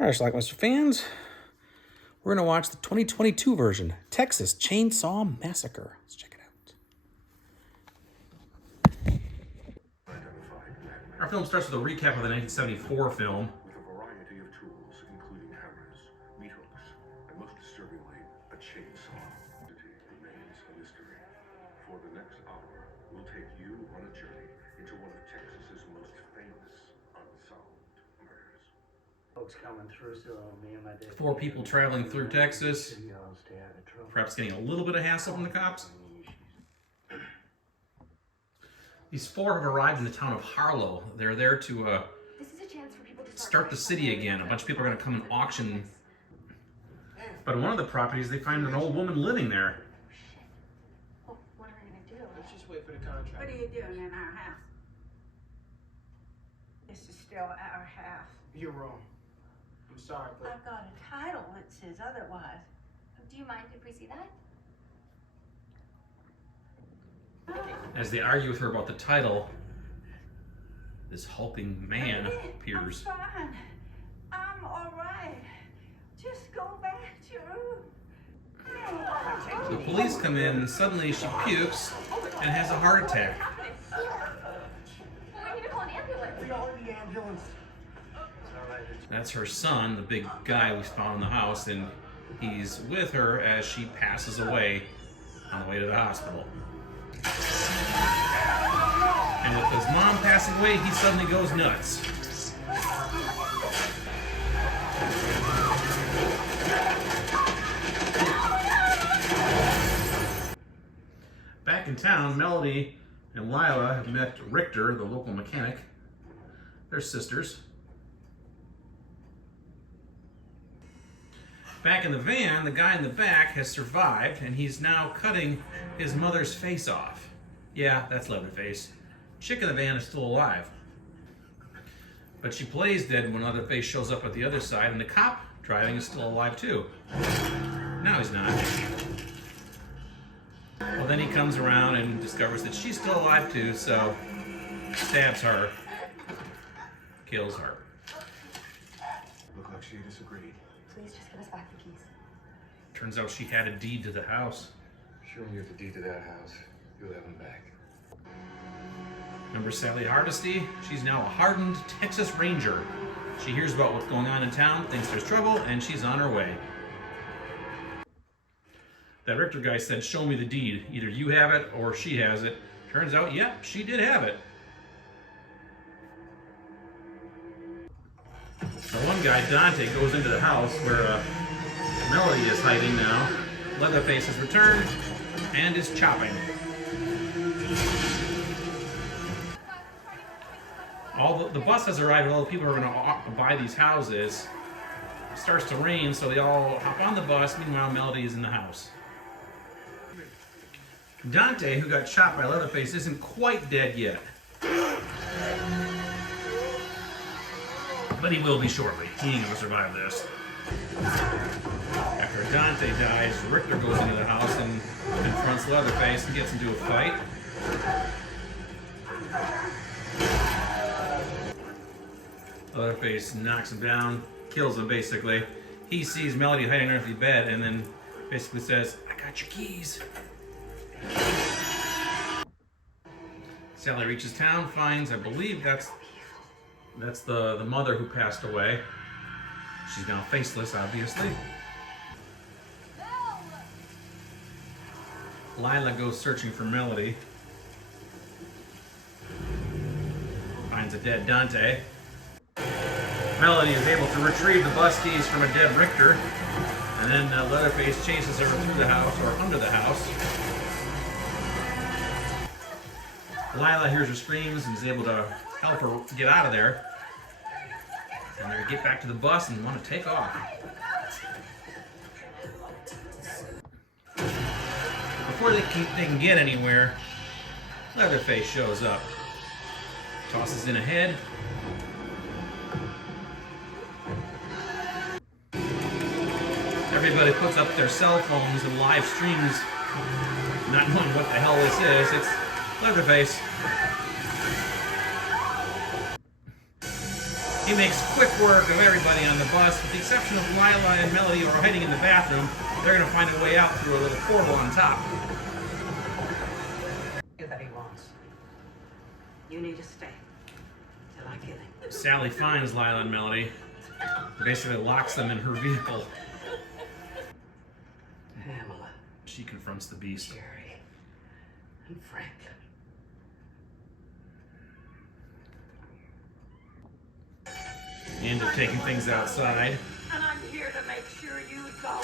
All right, Schlockmeister fans, we're going to watch the 2022 version, Texas Chainsaw Massacre. Let's check it out. Our film starts with a recap of the 1974 film. With a variety of tools, including hammers, meat hooks, and most disturbingly, a chainsaw. It remains a mystery. For the next hour, we'll take you on a journey into one of Texas's most famous unsolved murders. Coming through, so me and my dad. 4 people traveling through Texas, perhaps getting a little bit of hassle from the cops. These 4 have arrived in the town of Harlow. They're there to start the city again. A bunch of people are going to come and auction. But in one of the properties, they find an old woman living there. Well, what are we going to do? Let's just wait for the contract. What are you doing in our house? This is still our house. You're wrong. I'm sorry, but I've got a title that says otherwise. Do you mind if we see that? As they argue with her about the title, this hulking man appears. I'm fine. I'm all right. Just go back to your room. The police come in and suddenly she pukes and has a heart attack. Well, we need to call an ambulance. we are in the ambulance. That's her son, the big guy we found in the house, and he's with her as she passes away on the way to the hospital. And with his mom passing away, he suddenly goes nuts. Back in town, Melody and Lila have met Richter, the local mechanic. They're sisters. Back in the van, the guy in the back has survived, and he's now cutting his mother's face off. Yeah, that's Leatherface. Chick in the van is still alive. But she plays dead when Leatherface shows up at the other side, and the cop driving is still alive too. Now he's not. Well, then he comes around and discovers that she's still alive too, so stabs her, kills her. Looked like she disagreed. Please just give us back the keys. Turns out she had a deed to the house. Show me the deed to that house. You'll have them back. Remember Sally Hardesty? She's now a hardened Texas Ranger. She hears about what's going on in town, thinks there's trouble, and she's on her way. That Richter guy said, show me the deed. Either you have it or she has it. Turns out, yep, she did have it. The one guy, Dante, goes into the house where Melody is hiding now. Leatherface has returned and is chopping. The bus has arrived, all the people are going to buy these houses. It starts to rain, so they all hop on the bus. Meanwhile, Melody is in the house. Dante, who got shot by Leatherface, isn't quite dead yet. But he will be shortly. He ain't going to survive this. After Dante dies, Richter goes into the house and confronts Leatherface and gets into a fight. Leatherface knocks him down, kills him basically. He sees Melody hiding underneath the bed and then basically says, I got your keys. Sally reaches town, finds, I believe that's the mother who passed away. She's now faceless, obviously. Lila goes searching for Melody. Finds a dead Dante. Melody is able to retrieve the bus keys from a dead Richter, and then Leatherface chases her through the house, or under the house. Lila hears her screams and is able to help her get out of there. And they get back to the bus and want to take off. Before they can get anywhere, Leatherface shows up. Tosses in ahead. Everybody puts up their cell phones and live streams, not knowing what the hell this is. It's Leatherface. He makes quick work of everybody on the bus, with the exception of Lila and Melody, who are hiding in the bathroom. They're going to find a way out through a little portal on top. That he wants. You need to stay till I get him. Sally finds Lila and Melody, and basically locks them in her vehicle. Pamela, She confronts the beast. Jerry, and Frank. End up taking things outside. And I'm here to make sure you go.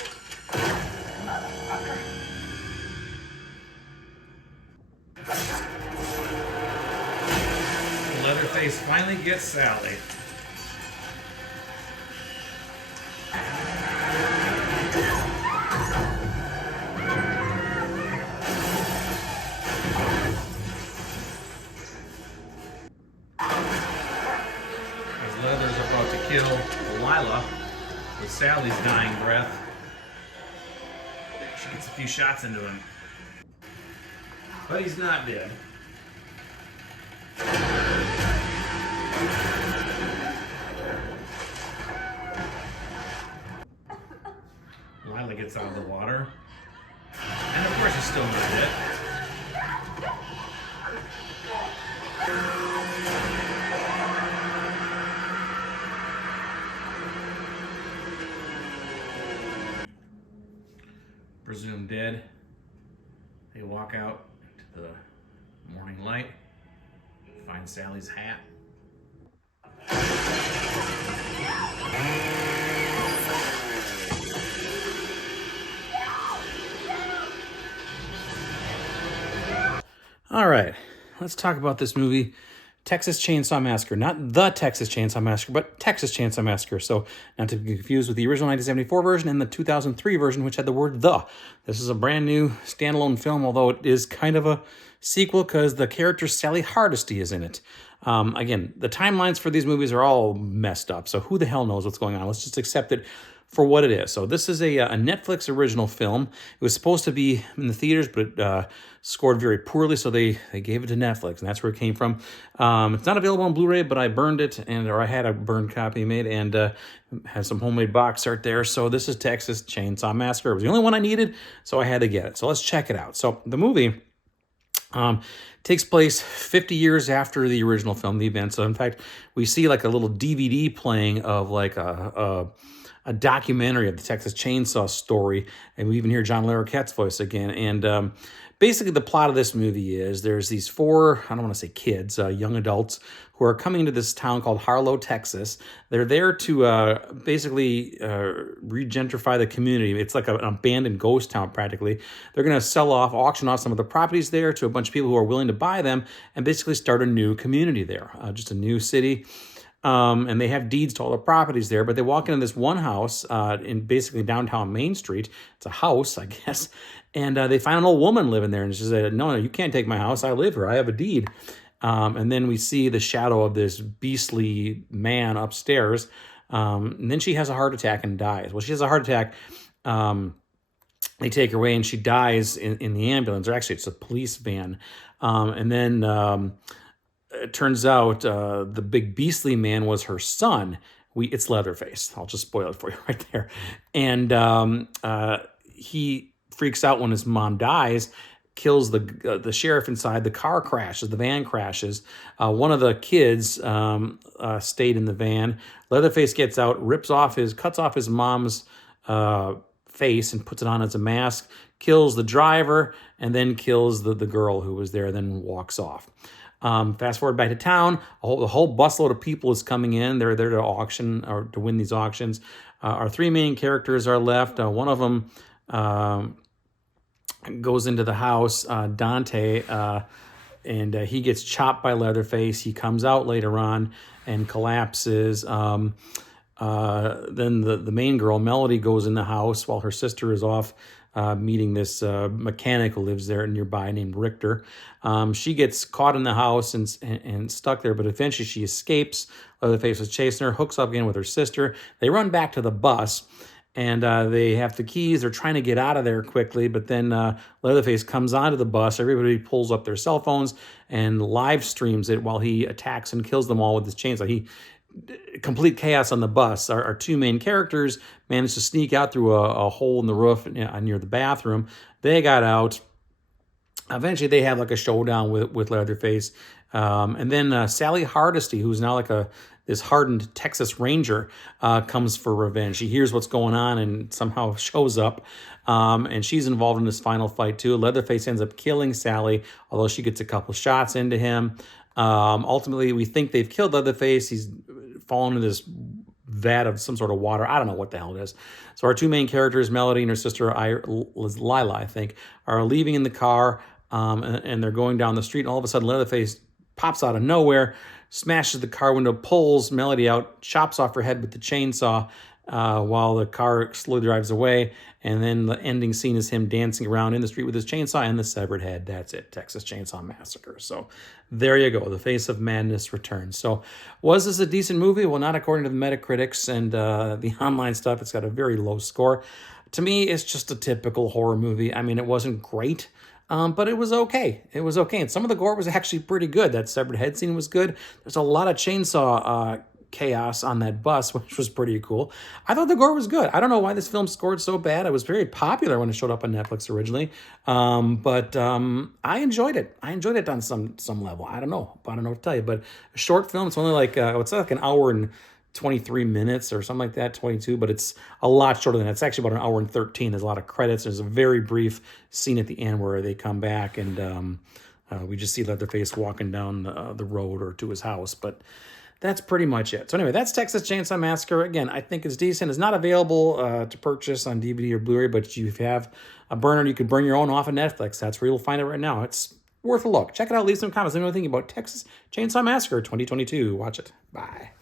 Leatherface finally gets Sally. As Leather's about to kill Lila with Sally's dying breath, she gets a few shots into him. But he's not dead. Lila gets out of the water. And of course he's still not dead. Presumed dead. They walk out into the morning light, find Sally's hat. All right, let's talk about this movie, Texas Chainsaw Massacre. Not the Texas Chainsaw Massacre, but Texas Chainsaw Massacre. So not to be confused with the original 1974 version and the 2003 version, which had the word "the." This is a brand new standalone film, although it is kind of a sequel because the character Sally Hardesty is in it. Again, the timelines for these movies are all messed up, so who the hell knows what's going on? Let's just accept it for what it is. So this is a Netflix original film. It was supposed to be in the theaters, but it scored very poorly, so they gave it to Netflix, and that's where it came from. It's not available on Blu-ray, but I burned it, or I had a burned copy made, and had some homemade box art there. So this is Texas Chainsaw Massacre. It was the only one I needed, so I had to get it. So let's check it out. So the movie takes place 50 years after the original film, the event. So in fact, we see like a little DVD playing of like a documentary of the Texas Chainsaw story, and we even hear John Larroquette's voice again. And basically the plot of this movie is there's these four, I don't want to say kids, young adults who are coming to this town called Harlow, Texas. They're there to basically regentrify the community. It's like an abandoned ghost town practically. They're going to auction off some of the properties there to a bunch of people who are willing to buy them and basically start a new community there, just a new city. And they have deeds to all the properties there, but they walk into this one house in basically downtown Main Street. It's a house, I guess. And they find an old woman living there. And she said, no, you can't take my house. I live here. I have a deed. And then we see the shadow of this beastly man upstairs. And then she has a heart attack and dies. Well, she has a heart attack. They take her away and she dies in the ambulance. Or actually, it's a police van. And then it turns out the big beastly man was her son. It's Leatherface. I'll just spoil it for you right there. And he freaks out when his mom dies, kills the sheriff inside. The car crashes. The van crashes. One of the kids stayed in the van. Leatherface gets out, cuts off his mom's face and puts it on as a mask, kills the driver, and then kills the girl who was there, then walks off. Fast forward back to town, the whole busload of people is coming in. They're there to auction or to win these auctions. Our three main characters are left. One of them goes into the house, Dante, and he gets chopped by Leatherface. He comes out later on and collapses. Then the main girl, Melody, goes in the house while her sister is off meeting this mechanic who lives there nearby named Richter. She gets caught in the house and stuck there, but eventually she escapes. Leatherface was chasing her, hooks up again with her sister. They run back to the bus, and they have the keys. They're trying to get out of there quickly, but then Leatherface comes onto the bus. Everybody pulls up their cell phones and live streams it while he attacks and kills them all with his chainsaw. He complete chaos on the bus. Our two main characters managed to sneak out through a hole in the roof near the bathroom. They got out. Eventually, they have like a showdown with Leatherface. And then Sally Hardesty, who's now like this hardened Texas Ranger, comes for revenge. She hears what's going on and somehow shows up. And she's involved in this final fight too. Leatherface ends up killing Sally, although she gets a couple shots into him. Ultimately, we think they've killed Leatherface. He's fallen into this vat of some sort of water. I don't know what the hell it is. So our two main characters, Melody and her sister Lila, I think, are leaving in the car, and they're going down the street. And all of a sudden, Leatherface pops out of nowhere, smashes the car window, pulls Melody out, chops off her head with the chainsaw, while the car slowly drives away. And then the ending scene is him dancing around in the street with his chainsaw and the severed head. That's it, Texas Chainsaw Massacre. So there you go, The Face of Madness returns. So was this a decent movie? Well, not according to the Metacritics and the online stuff. It's got a very low score. To me, it's just a typical horror movie. I mean, it wasn't great, but it was okay. It was okay. And some of the gore was actually pretty good. That severed head scene was good. There's a lot of chainsaw chaos on that bus, which was pretty cool. I thought the gore was good. I don't know why this film scored so bad. It was very popular when it showed up on Netflix originally, but I enjoyed it. I enjoyed it on some level. I don't know what to tell you, but a short film. It's only like it's like an hour and 23 minutes or something like that, 22, but it's a lot shorter than that. It's actually about an hour and 13. There's a lot of credits. There's a very brief scene at the end where they come back and we just see Leatherface walking down the road or to his house, but that's pretty much it. So anyway, that's Texas Chainsaw Massacre. Again, I think it's decent. It's not available to purchase on DVD or Blu-ray, but if you have a burner, you could burn your own off of Netflix. That's where you'll find it right now. It's worth a look. Check it out. Leave some comments. Let me know what you think about Texas Chainsaw Massacre 2022. Watch it. Bye.